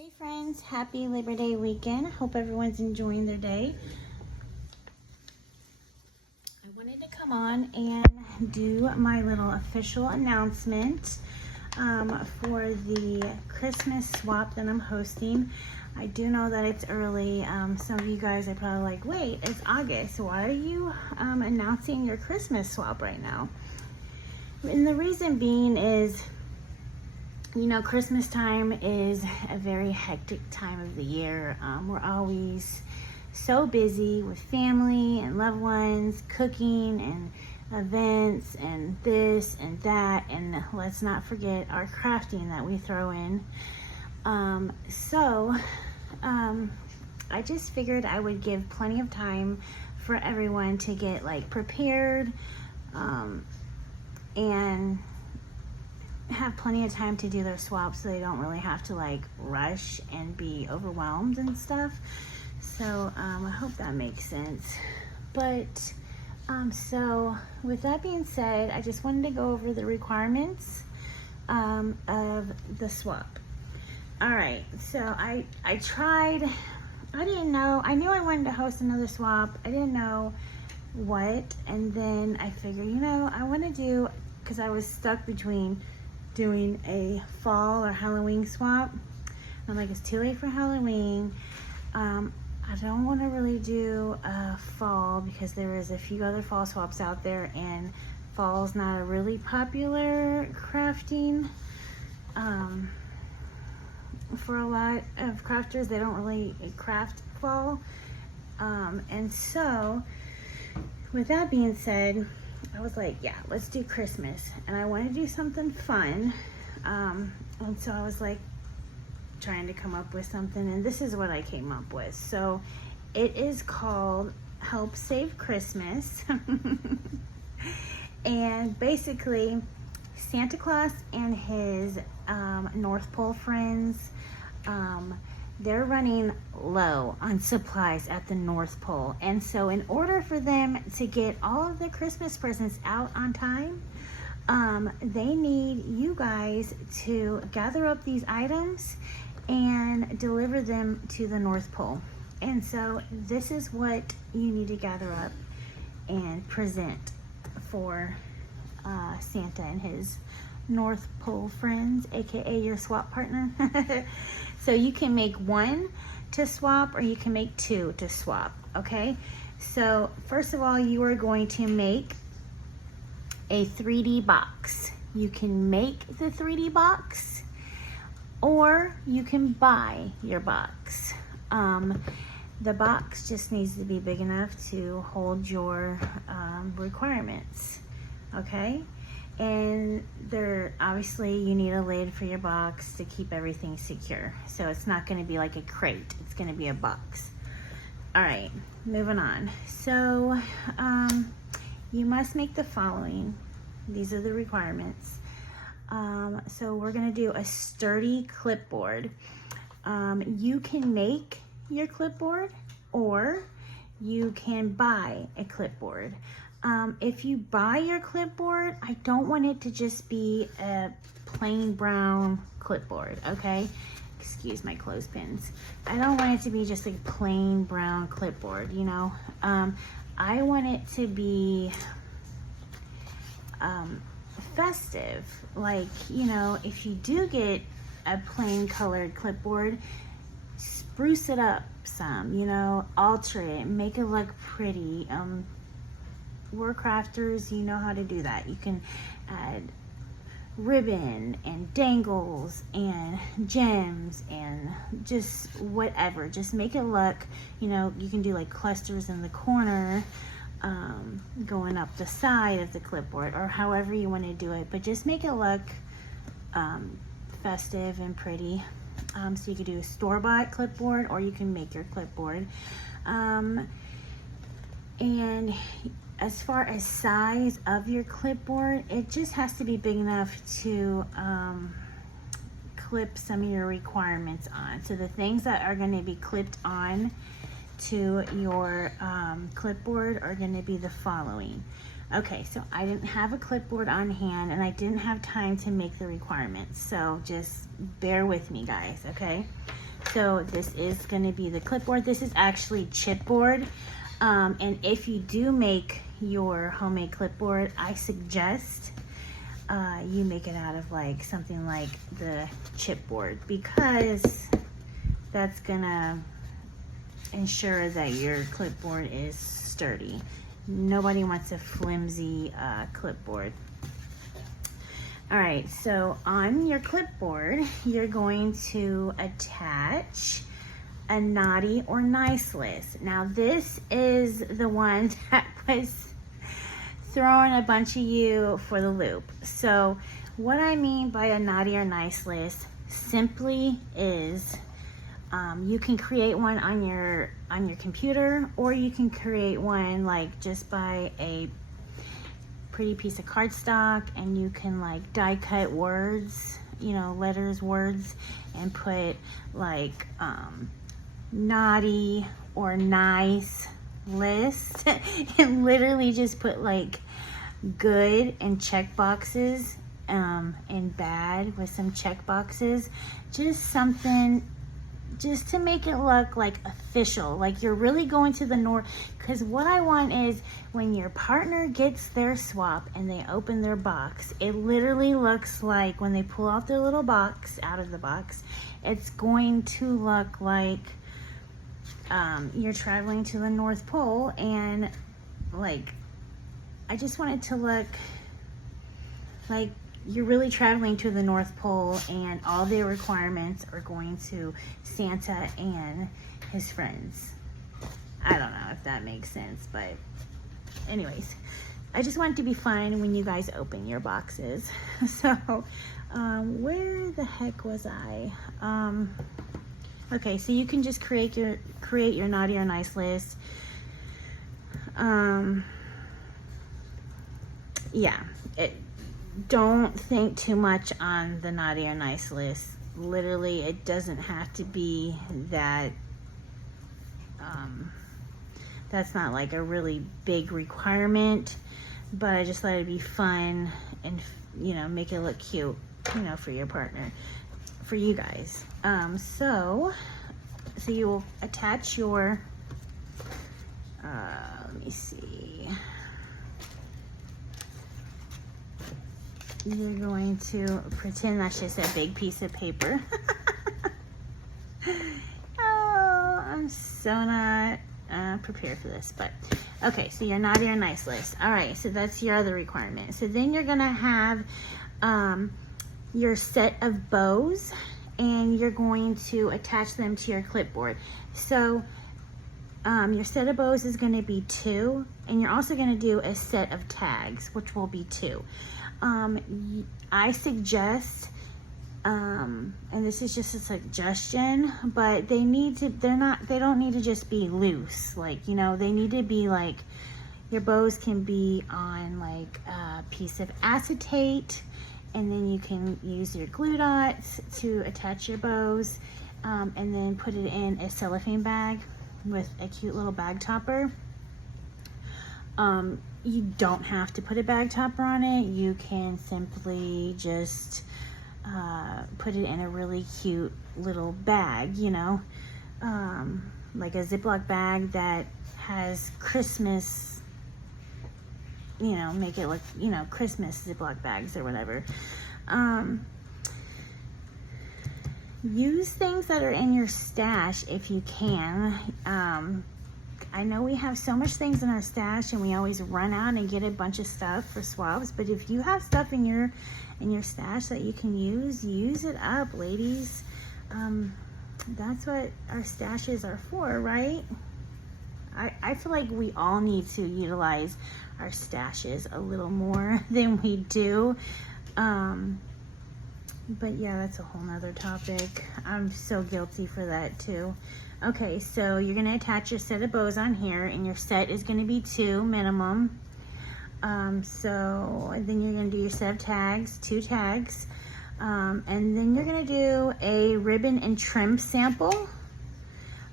Hey friends, happy Labor Day weekend. Hope everyone's enjoying their day. I wanted to come on and do my little official announcement for the Christmas swap that I'm hosting. I do know that it's early. Some of you guys are probably like, wait, it's August. Why are you announcing your Christmas swap right now? And the reason being is, you know, Christmas time is a very hectic time of the year. We're always so busy with family and loved ones, cooking and events and this and that, and let's not forget our crafting that we throw in. I just figured I would give plenty of time for everyone to get like prepared and have plenty of time to do their swaps, so they don't really have to like rush and be overwhelmed and stuff. So I hope that makes sense. But so with that being said, I just wanted to go over the requirements of the swap. All right, so I tried. I didn't know. I knew I wanted to host another swap. I didn't know what, and then I figured, you know, I want to do, because I was stuck between doing a fall or Halloween swap. I'm like, it's too late for Halloween. I don't want to really do a fall because there is a few other fall swaps out there, and fall's not a really popular crafting for a lot of crafters. They don't really craft fall. And so with that being said, I was like, yeah, let's do Christmas. And I want to do something fun. And so I was like trying to come up with something, and this is what I came up with. So it is called Help Save Christmas. And basically Santa Claus and his North Pole friends, they're running low on supplies at the North Pole. And so in order for them to get all of their Christmas presents out on time, they need you guys to gather up these items and deliver them to the North Pole. And so this is what you need to gather up and present for Santa and his North Pole friends, aka your swap partner. So you can make one to swap, or you can make two to swap. Okay, so first of all, you are going to make a 3D box. You can make the 3D box, or you can buy your box. The box just needs to be big enough to hold your requirements. Okay, and there obviously you need a lid for your box to keep everything secure. So it's not going to be like a crate, it's going to be a box. All right, moving on. So you must make the following. These are the requirements. So we're going to do a sturdy clipboard. You can make your clipboard, or you can buy a clipboard. If you buy your clipboard, I don't want it to just be a plain brown clipboard, okay? Excuse my clothespins. I don't want it to be just a plain brown clipboard, you know? I want it to be festive. Like, you know, if you do get a plain colored clipboard, spruce it up some, you know, alter it, make it look pretty. We're crafters, you know how to do that. You can add ribbon and dangles and gems and just whatever. Just make it look, you know, you can do like clusters in the corner, going up the side of the clipboard, or however you want to do it, but just make it look festive and pretty. So you could do a store-bought clipboard, or you can make your clipboard. And as far as size of your clipboard, it just has to be big enough to clip some of your requirements on. So the things that are going to be clipped on to your clipboard are going to be the following. Okay, so I didn't have a clipboard on hand, and I didn't have time to make the requirements, so just bear with me, guys, okay? So this is going to be the clipboard. This is actually chipboard. And if you do make your homemade clipboard, I suggest you make it out of like something like the chipboard, because that's gonna ensure that your clipboard is sturdy. Nobody wants a flimsy clipboard. All right, so on your clipboard, you're going to attach a naughty or nice list. Now this is the one that was throwing a bunch of you for the loop. So what I mean by a naughty or nice list simply is you can create one on your computer, or you can create one like just by a pretty piece of cardstock, and you can like die cut words, you know, letters, words, and put like naughty or nice list and literally just put like good and check boxes and bad with some check boxes, just something just to make it look like official, like you're really going to the north. Because what I want is when your partner gets their swap and they open their box, it literally looks like when they pull out their little box out of the box, it's going to look like you're traveling to the North Pole. And like, I just want it to look like you're really traveling to the North Pole, and all the requirements are going to Santa and his friends. I don't know if that makes sense, but anyways, I just want it to be fun when you guys open your boxes. So where the heck was I? Okay, so you can just create your naughty or nice list. Yeah, don't think too much on the naughty or nice list. Literally, it doesn't have to be that. That's not like a really big requirement, but I just thought it'd be fun and, you know, make it look cute, you know, for your partner, for you guys. So you will attach your, let me see. You're going to pretend that's just a big piece of paper. Oh, I'm so not prepared for this, but okay, so your naughty or nice list. All right, so that's your other requirement. So then you're gonna have your set of bows, and you're going to attach them to your clipboard. So your set of bows is going to be 2, and you're also going to do a set of tags, which will be 2. I suggest, and this is just a suggestion, but they don't need to just be loose. Like, you know, they need to be like, your bows can be on like a piece of acetate, and then you can use your glue dots to attach your bows, and then put it in a cellophane bag with a cute little bag topper. You don't have to put a bag topper on it. You can simply just put it in a really cute little bag, you know, like a Ziploc bag that has Christmas, you know, make it look, you know, Christmas Ziploc bags or whatever. Use things that are in your stash if you can. I know we have so much things in our stash, and we always run out and get a bunch of stuff for swaps, but if you have stuff in your stash that you can use it up, ladies. That's what our stashes are for, right? I feel like we all need to utilize our stashes a little more than we do. But yeah, that's a whole nother topic. I'm so guilty for that too. Okay, so you're gonna attach your set of bows on here, and your set is gonna be 2 minimum. So then you're gonna do your set of tags, 2 tags. And then you're gonna do a ribbon and trim sample.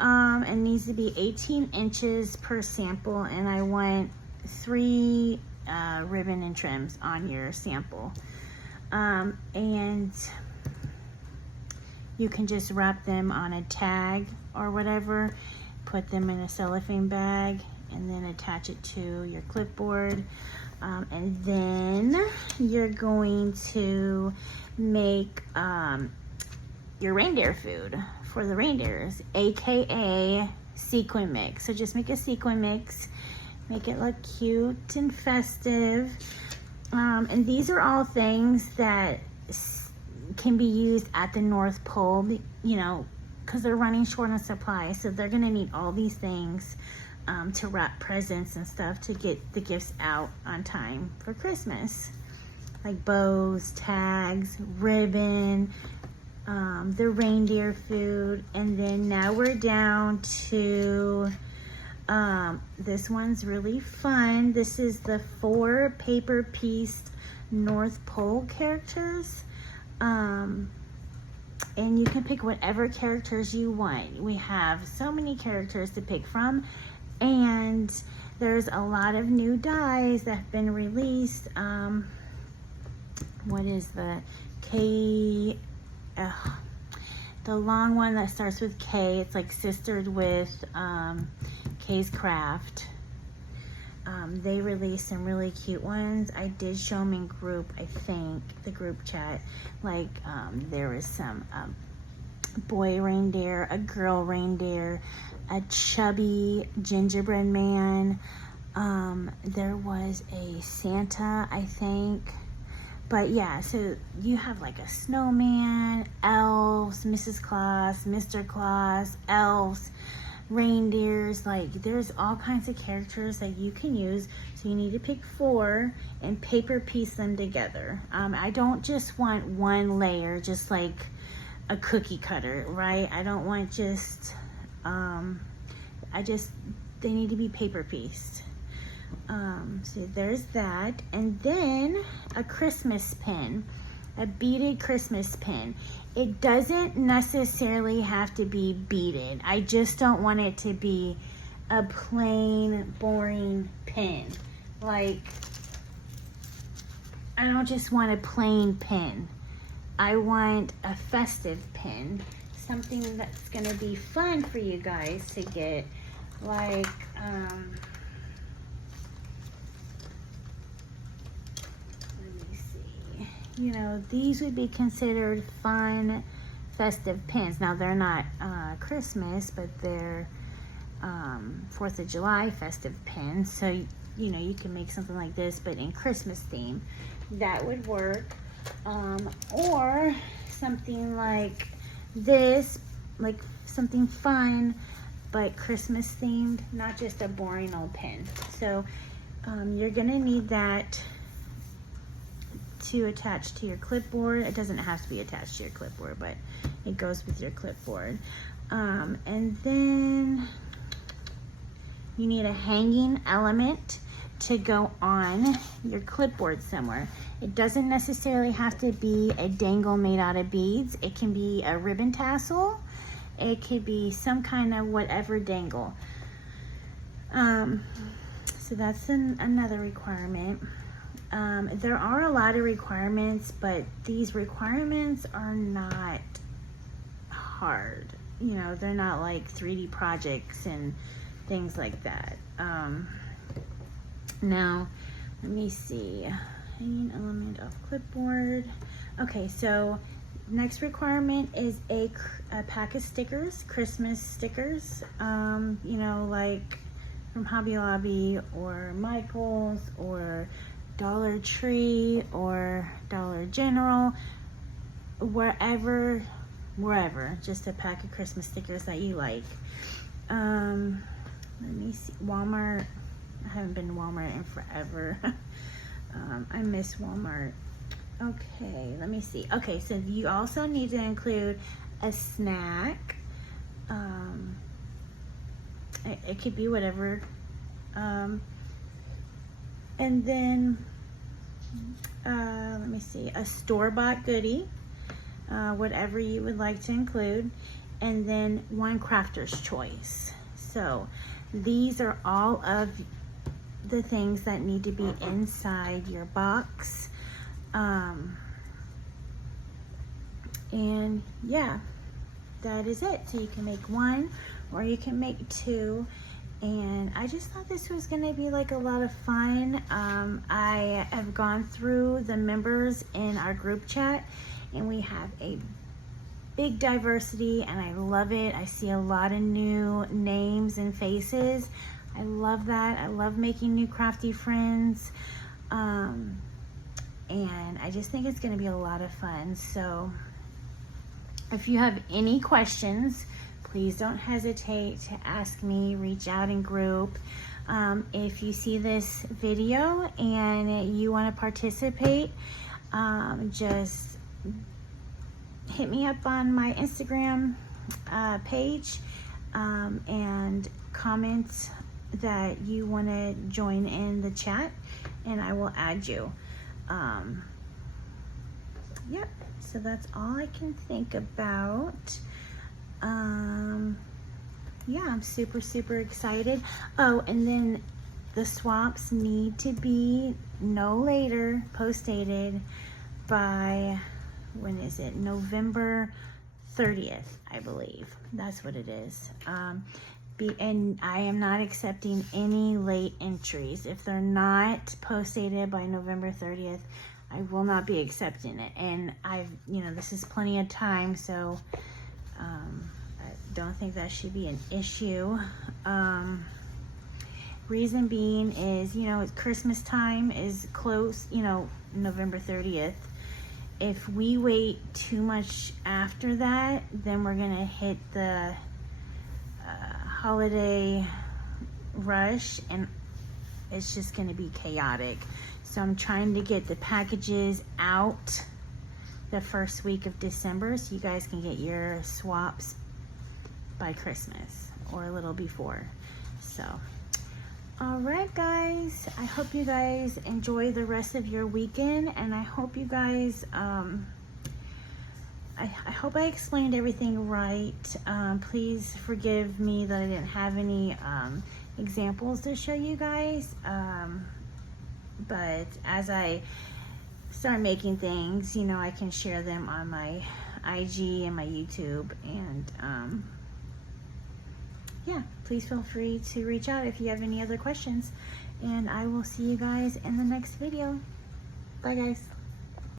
It needs to be 18 inches per sample, and I want 3 ribbon and trims on your sample. And you can just wrap them on a tag or whatever, put them in a cellophane bag, and then attach it to your clipboard. And then you're going to make your reindeer food for the reindeers, aka sequin mix. So just make a sequin mix, make it look cute and festive. And these are all things that can be used at the North Pole, you know, because they're running short on supplies. So they're going to need all these things to wrap presents and stuff to get the gifts out on time for Christmas. Like bows, tags, ribbon, the reindeer food. And then now we're down to, this one's really fun. This is the 4 paper pieced North Pole characters. And you can pick whatever characters you want. We have so many characters to pick from, and there's a lot of new dies that have been released. What is the K? The long one that starts with K. It's like sistered with K's Craft. They released some really cute ones. I did show them in group, I think, the group chat. Like there was some boy reindeer, a girl reindeer, a chubby gingerbread man. There was a Santa, I think. But yeah, so you have like a snowman, elves, Mrs. Claus, Mr. Claus, elves, reindeers. Like there's all kinds of characters that you can use. So you need to pick 4 and paper piece them together. I don't just want one layer, just like a cookie cutter, right? I don't want just, they need to be paper pieced. So there's that. And then a Christmas pin, a beaded Christmas pin. It doesn't necessarily have to be beaded. I just don't want it to be a plain, boring pin. Like, I don't just want a plain pin. I want a festive pin. Something that's gonna be fun for you guys to get. Like, you know, these would be considered fun, festive pins. Now, they're not Christmas, but they're 4th of July festive pins. So, you know, you can make something like this, but in Christmas theme. That would work. Or something like this, like something fun, but Christmas themed, not just a boring old pin. So, you're gonna need that to attach to your clipboard. It doesn't have to be attached to your clipboard, but it goes with your clipboard. And then you need a hanging element to go on your clipboard somewhere. It doesn't necessarily have to be a dangle made out of beads. It can be a ribbon tassel. It could be some kind of whatever dangle. So that's another requirement. There are a lot of requirements, but these requirements are not hard. You know, they're not like 3D projects and things like that. Now, let me see. Hanging element of clipboard. Okay, so next requirement is a pack of stickers, Christmas stickers. You know, like from Hobby Lobby or Michael's or Dollar Tree or Dollar General, wherever, just a pack of Christmas stickers that you like. Let me see, Walmart. I haven't been to Walmart in forever. I miss Walmart. Okay, let me see. Okay, so you also need to include a snack. It could be whatever. And then, let me see, a store-bought goodie, whatever you would like to include. And then one crafter's choice. So these are all of the things that need to be inside your box. And yeah, that is it. So you can make one or you can make two. And I just thought this was gonna be like a lot of fun. I have gone through the members in our group chat, and we have a big diversity, and I love it. I see a lot of new names and faces. I love that. I love making new crafty friends. And I just think it's gonna be a lot of fun. So if you have any questions, please don't hesitate to ask me, reach out in group. If you see this video and you want to participate, just hit me up on my Instagram page and comment that you want to join in the chat, and I will add you. Yep, so that's all I can think about. Yeah, I'm super excited. Oh, and then the swaps need to be no later post-dated by, when is it? November 30th, I believe. That's what it is. And I am not accepting any late entries. If they're not post-dated by November 30th, I will not be accepting it. And this is plenty of time, so I don't think that should be an issue. Reason being is, it's Christmas time is close, November 30th. If we wait too much after that, then we're gonna hit the holiday rush, and it's just gonna be chaotic. So I'm trying to get the packages out the first week of December so you guys can get your swaps by Christmas or a little before. So, all right, guys, I hope you guys enjoy the rest of your weekend, and I hope you guys, I hope I explained everything right. Please forgive me that I didn't have any examples to show you guys. But as I start making things, I can share them on my IG and my YouTube. And yeah, please feel free to reach out if you have any other questions. And I will see you guys in the next video. Bye, guys.